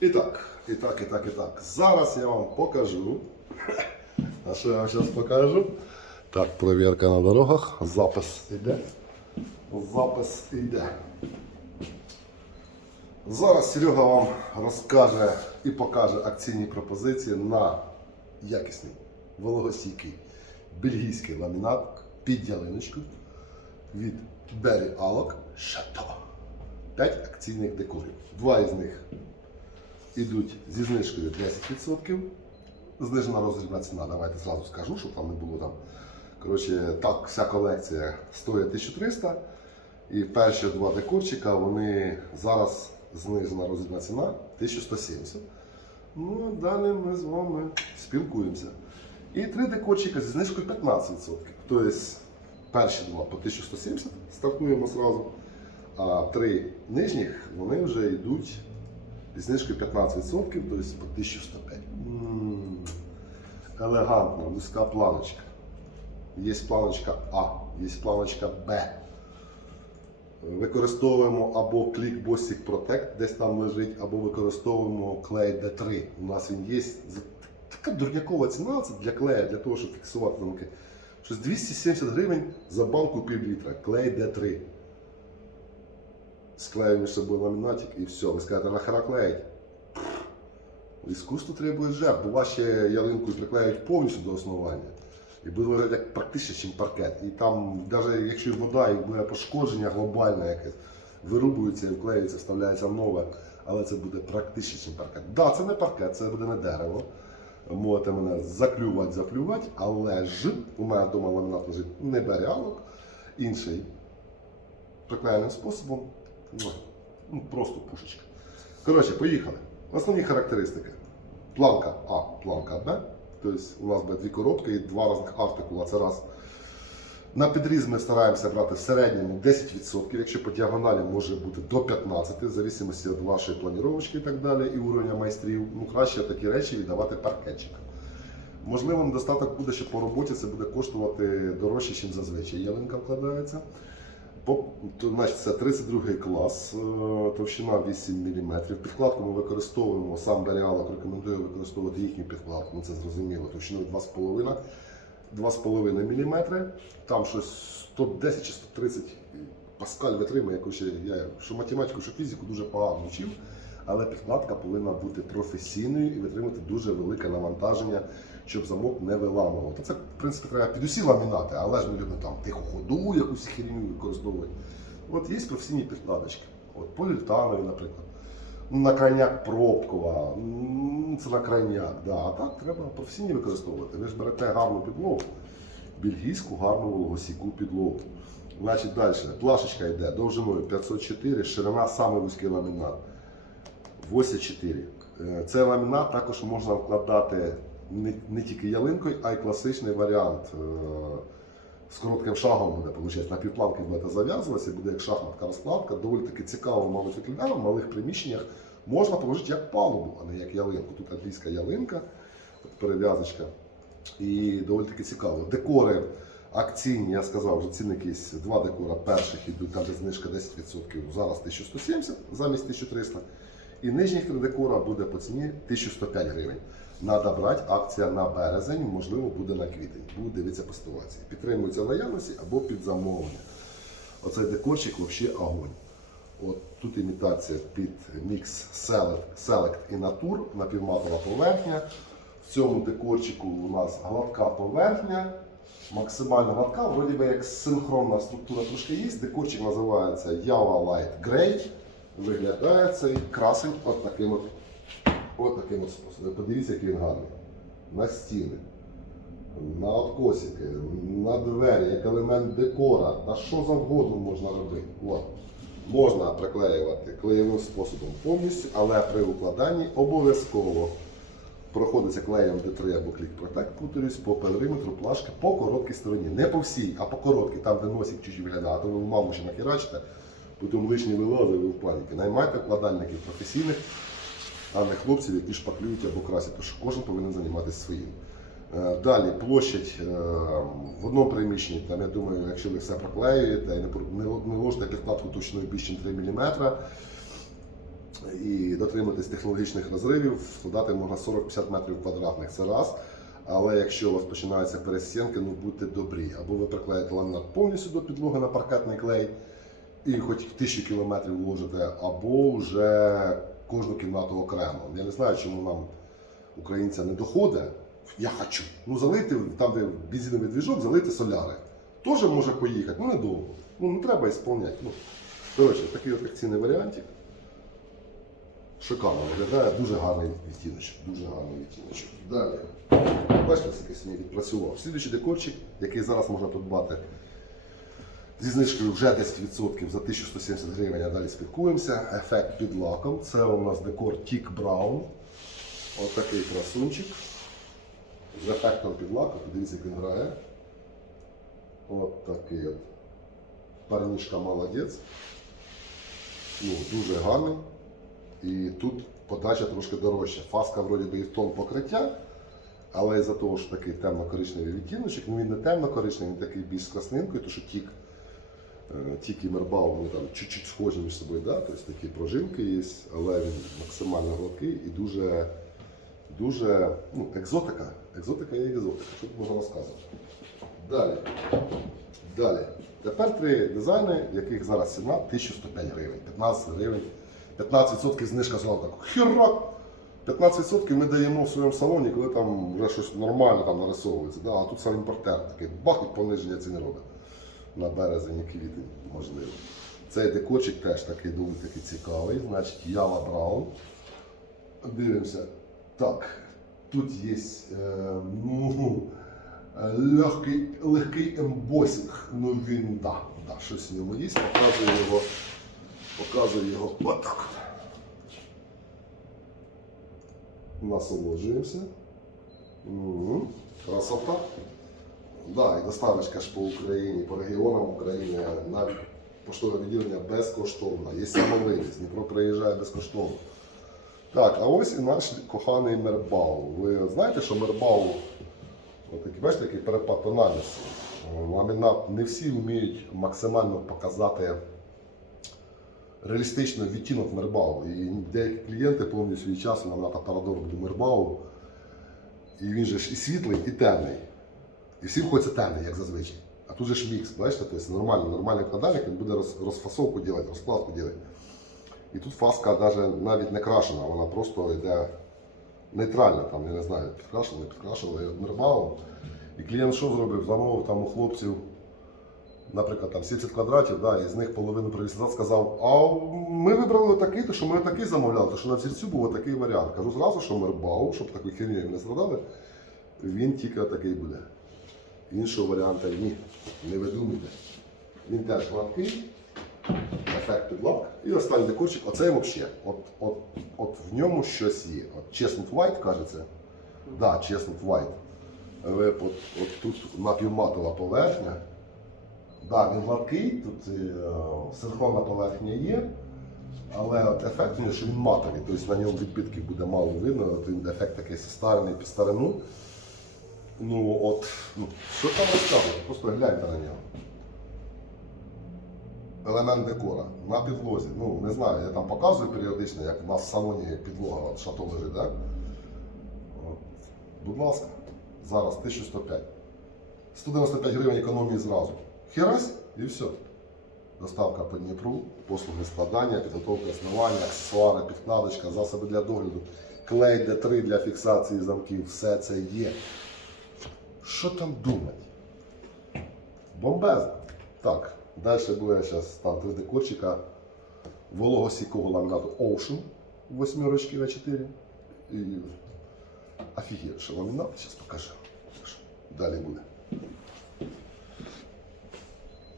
І так, і так, і так, і так. Зараз я вам покажу. А що я вам зараз покажу? Так, перевірка на дорогах. Запис іде. Запис іде. Зараз Серега вам розкаже і покаже акційні пропозиції на якісний, вологостійкий бельгійський ламінат під ялиночку від Berry Alloc Chateau. 5 акційних декорів. Два із них йдуть зі знижкою 10%. Знижена розрібна ціна, давайте зразу скажу, щоб там не було там. Коротше, так, вся колекція стоїть 1300. І перші два декорчика, вони зараз знижена розрібна ціна 1170. Ну, далі ми з вами спілкуємося. І три декорчика зі знижкою 15%. Тобто перші два по 1170 стартуємо зразу. А три нижніх вони вже йдуть зі знижкою 15%, тобто по 1105. М, Елегантна, вузька планочка. Є планочка А, є планочка Б. Використовуємо або клік Bostic Protect, десь там лежить, або використовуємо клей D3. У нас він є. Така дурнякова ціна це для клея, для того, щоб фіксувати замки. Щось 270 гривень за банку пів літра. Клей D3. Склею між собою ламінатик і все. Ви скажете, нахера клеїть? Іскусство требує жертв. Бува ще ялинку приклеють повністю до основання. І буде виглядати як практичніше, ніж паркет. І там, навіть якщо вода і буде пошкодження глобальне якесь, вирубується і вклеюється, вставляється нове, але це буде практичніше, ніж паркет. Так, да, це не паркет, це буде не дерево. Можете мене заклювати, заплювати, але ж у мене вдома ламінат лежить не беріалок, інший приклеєним способом. Ну, просто пушечка. Коротше, поїхали. Основні характеристики. Планка А, планка Б. Тобто у нас буде дві коробки і два різних артикула. Це раз. На підріз ми стараємося брати в середньому 10%, якщо по діагоналі може бути до 15%, в зависимості від вашої планіровочки і так далі, і уровня майстрів. Ну, краще такі речі віддавати паркетчикам. Можливо, недостаток буде, що по роботі це буде коштувати дорожче, ніж зазвичай. Ялинка вкладається. Значить, це 32 клас, е, товщина 8 мм. Підкладку ми використовуємо, сам Беріалок рекомендує використовувати їхню підкладку, ну це зрозуміло, товщиною 2,5 2,5 мм. Там щось 110 чи 130 паскаль витримує, якось я що математику, що фізику дуже погано вчив. Але підкладка повинна бути професійною і витримати дуже велике навантаження, щоб замок не виламував. То це, в принципі, треба під усі ламінати, але ж ми любимо там тиху ходу, якусь херню використовувати. От є професійні підкладочки. От поліуретанові, наприклад. Ну, На крайняк пробкова, це на крайняк, да. а так треба професійні використовувати. Ви ж берете гарну підлогу, бельгійську гарну вологосійку підлогу. Значить, далі, плашечка йде довжиною 504, ширина саме вузький ламінат 84. Е, Цей ламінат також можна вкладати не, не тільки ялинкою, а й класичний варіант. е, З коротким шагом буде, виходить, на півпланки будете зав'язуватися, буде як шахматка розкладка. Доволі таки цікаво, мабуть, виглядає в малих приміщеннях. Можна положити як палубу, а не як ялинку. Тут англійська ялинка, перев'язочка. І доволі таки цікаво. Декори акційні, я сказав, вже ціни якісь два декора перших йдуть, там де знижка 10%, зараз 1170 замість 1300. І нижніх три декора буде по ціні 1105 гривень. Надо брати акція на березень, можливо, буде на квітень. Буде дивитися по ситуації. Підтримується в наявності або під замовлення. Оцей декорчик взагалі огонь. От тут імітація під мікс Select, Select і Natur, напівматова поверхня. В цьому декорчику у нас гладка поверхня, максимально гладка, вроді би як синхронна структура трошки є. Декорчик називається Java Light Grey. Виглядає цей красень от таким от, от таким способом. Подивіться, який він гарний. На стіни, на откосики, на двері, як елемент декора, та що завгодно можна робити. От. Можна приклеювати клеєвим способом повністю, але при укладанні обов'язково проходиться клеєм D3 або Click Protect, повторюсь, по периметру плашки по короткій стороні. Не по всій, а по короткій, там, де носик чуть виглядає, а то ви маму ще нахерачите, потім лишні вилазить, ви в паніки. Наймайте вкладальників професійних, а не хлопців, які шпаклюють або красять, тому що кожен повинен займатися своїм. Е, Далі площадь е, в одному приміщенні, там, я думаю, якщо ви все проклеюєте не, ложите підкладку точною більше, ніж 3 мм, і дотримуватись технологічних розривів, складати можна 40-50 метрів квадратних. Це раз. Але якщо у вас починаються перестінки, ну будьте добрі. Або ви приклеїте ламінат повністю до підлоги на паркетний клей і хоч тисячу кілометрів вложите, або вже кожну кімнату окремо. Я не знаю, чому нам українця не доходить. Я хочу. Ну залити там, де бензиновий двіжок, залити соляри. Теж може поїхати, ну недовго. Ну не треба ісполняти. Ну, коротше, такий от акційний варіантик. Шикарно виглядає, дуже гарний відтіночок. Дуже гарний відтіночок. Далі. Бачите, скільки сьогодні відпрацював. Слідуючий декорчик, який зараз можна придбати зі знижкою вже 10% за 1170 гривень, а далі спілкуємося. Ефект під лаком. Це у нас декор Тік Браун. Ось такий красунчик. З ефектом під лаком. Подивіться, як він грає. От такий от. Парнішка молодець. Ну, дуже гарний. І тут подача трошки дорожча. Фаска вроді би і в тон покриття, але із-за того, що такий темно-коричневий відтіночок, ну він не темно-коричневий, він такий більш з краснинкою, тому що тік, е, тік і мербау вони там чуть-чуть схожі між собою, да? тобто такі прожимки є, але він максимально гладкий і дуже, дуже ну, екзотика. Екзотика є екзотика. Що можна розказувати? Далі. Далі. Тепер три дизайни, яких зараз ціна 1105 гривень, 15 гривень, 15% знижка зразу так. Херак! 15% ми даємо в своєму салоні, коли там вже щось нормально там нарисовується. Да? А тут сам імпортер такий бах і пониження ціни робить. На березень і квітень, можливо. Цей декорчик теж такий доволі такий цікавий. Значить, Ява Браун. Дивимося. Так, тут є е, ну, легкий, легкий ембосінг. Ну він да, да, щось в ньому є. Показую його. Показую його отак. Насолоджуємося. Мгм. Красота. Да, і доставочка ж по Україні, по регіонам України, навіть поштове відділення безкоштовно. Є самовивіз, Дніпро приїжджає безкоштовно. Так, а ось і наш коханий Мербау. Ви знаєте, що Мербау, от бачите, який перепад тональності. Ламінат не всі вміють максимально показати реалістично відтінок Мербау. І деякі клієнти повністю свій час нам на Тарадор до Мербау. І він же ж і світлий, і темний. І всім хочеться темний, як зазвичай. А тут же ж мікс, бачите, тобто нормальний, нормальний вкладальник, він буде роз, розфасовку робити, розкладку робити. І тут фаска навіть, навіть не крашена, вона просто йде нейтральна, там, я не знаю, підкрашена, не підкрашена, і Мербау. І клієнт що зробив? Замовив там у хлопців, наприклад, там 70 квадратів, да, і з них половину привіз назад, сказав, а ми вибрали такий, то що ми такий замовляли, то що на взірцю був такий варіант. Кажу зразу, що Мербау, щоб такою хернею не страдали, він тільки такий буде. Іншого варіанту ні, не видумуйте. Він теж гладкий, ефект підлак. І останній декорчик, оцей взагалі. От, от, от в ньому щось є. От Chestnut White, кажеться. Да, Chestnut White. Але от, тут напівматова поверхня. Да, він гладкий, тут е, синхронна поверхня є. Але от ефект у нього, що він матовий, тобто на ньому відбитків буде мало видно, от він ефект такий старений під старину. Ну от, ну, що там розказувати? Просто гляньте на нього. Елемент декора на підлозі. Ну, не знаю, я там показую періодично, як в нас в салоні підлога от шато лежить? От. Будь ласка, зараз 1105. 195 гривень економії зразу. Херась і все. Доставка по Дніпру, послуги складання, підготовка основання, аксесуари, підкладочка, засоби для догляду, клей Д3 для фіксації замків, все це є. Що там думати? Бомбезно. Так, далі буде зараз там 3 декорчика вологосікого ламінату Ocean восьмерочки на 4. І офігенший ламінат, зараз покажу. Далі буде.